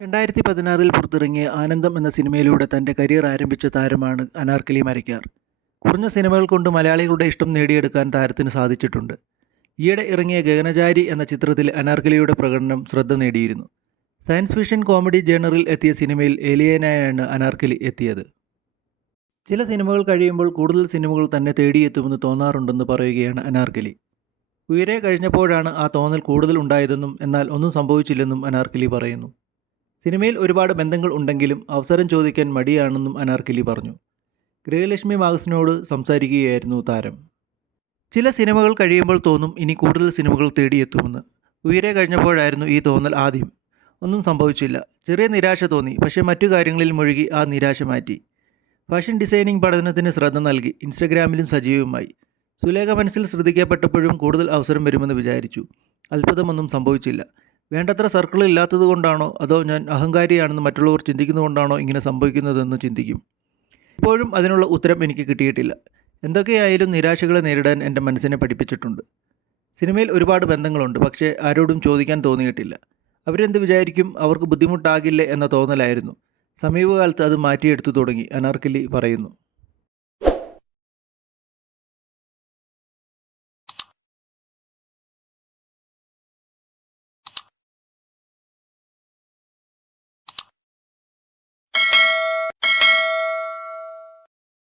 രണ്ടായിരത്തി പതിനാറിൽ പുറത്തിറങ്ങിയ ആനന്ദം എന്ന സിനിമയിലൂടെ തന്റെ കരിയർ ആരംഭിച്ച താരമാണ് അനാർക്കലി മരയ്ക്കാർ കുറഞ്ഞ സിനിമകൾ കൊണ്ട് മലയാളികളുടെ ഇഷ്ടം നേടിയെടുക്കാൻ താരത്തിന് സാധിച്ചിട്ടുണ്ട്. ഈയിടെ ഇറങ്ങിയ ഗഗനചാരി എന്ന ചിത്രത്തിൽ അനാർക്കലിയുടെ പ്രകടനം ശ്രദ്ധ നേടിയിരുന്നു. സയൻസ് ഫിഷൻ കോമഡി ജേണറിൽ എത്തിയ സിനിമയിൽ ഏലിയനായാണ് അനാർക്കലി എത്തിയത്. ചില സിനിമകൾ കഴിയുമ്പോൾ കൂടുതൽ സിനിമകൾ തന്നെ തേടിയെത്തുമെന്ന് തോന്നാറുണ്ടെന്ന് പറയുകയാണ് അനാർക്കലി. ഉയരെ കഴിഞ്ഞപ്പോഴാണ് ആ തോന്നൽ കൂടുതൽ ഉണ്ടായതെന്നും എന്നാൽ ഒന്നും സംഭവിച്ചില്ലെന്നും അനാർക്കലി പറയുന്നു. സിനിമയിൽ ഒരുപാട് ബന്ധങ്ങൾ ഉണ്ടെങ്കിലും അവസരം ചോദിക്കാൻ മടിയാണെന്നും അനാർക്കലി പറഞ്ഞു. ഗൃഹലക്ഷ്മി മാഗസിനോട് സംസാരിക്കുകയായിരുന്നു താരം. ചില സിനിമകൾ കഴിയുമ്പോൾ തോന്നും ഇനി കൂടുതൽ സിനിമകൾ തേടിയെത്തുമെന്ന്. ഉയരെ കഴിഞ്ഞപ്പോഴായിരുന്നു ഈ തോന്നൽ ആദ്യം. ഒന്നും സംഭവിച്ചില്ല. ചെറിയ നിരാശ തോന്നി. പക്ഷേ മറ്റു കാര്യങ്ങളിൽ മുഴുകി ആ നിരാശ മാറ്റി. ഫാഷൻ ഡിസൈനിങ് പഠനത്തിന് ശ്രദ്ധ നൽകി. ഇൻസ്റ്റഗ്രാമിലും സജീവമായി. സുലേഖ മനസ്സിൽ ശ്രദ്ധിക്കപ്പെട്ടപ്പോഴും കൂടുതൽ അവസരം വരുമെന്ന് വിചാരിച്ചു. അത്ഭുതമൊന്നും സംഭവിച്ചില്ല. വേണ്ടത്ര സർക്കിൾ ഇല്ലാത്തത് കൊണ്ടാണോ? അതോ ഞാൻ അഹങ്കാരിയാണെന്ന് മറ്റുള്ളവർ ചിന്തിക്കുന്നതുകൊണ്ടാണോ ഇങ്ങനെ സംഭവിക്കുന്നതെന്ന് ചിന്തിക്കും? ഇപ്പോഴും അതിനുള്ള ഉത്തരം എനിക്ക് കിട്ടിയിട്ടില്ല. എന്തൊക്കെയായാലും നിരാശകളെ നേരിടാൻ എന്റെ മനസ്സിനെ പഠിപ്പിച്ചിട്ടുണ്ട്. സിനിമയിൽ ഒരുപാട് ബന്ധങ്ങളുണ്ട് പക്ഷേ ആരോടും ചോദിക്കാൻ തോന്നിയിട്ടില്ല. അവരെന്ത് വിചാരിക്കും? അവർക്ക് ബുദ്ധിമുട്ടാകില്ലേ എന്ന തോന്നലായിരുന്നു. സമീപകാലത്ത് അത് മാറ്റിയെടുത്തു തുടങ്ങി അനാർക്കലി പറയുന്നു.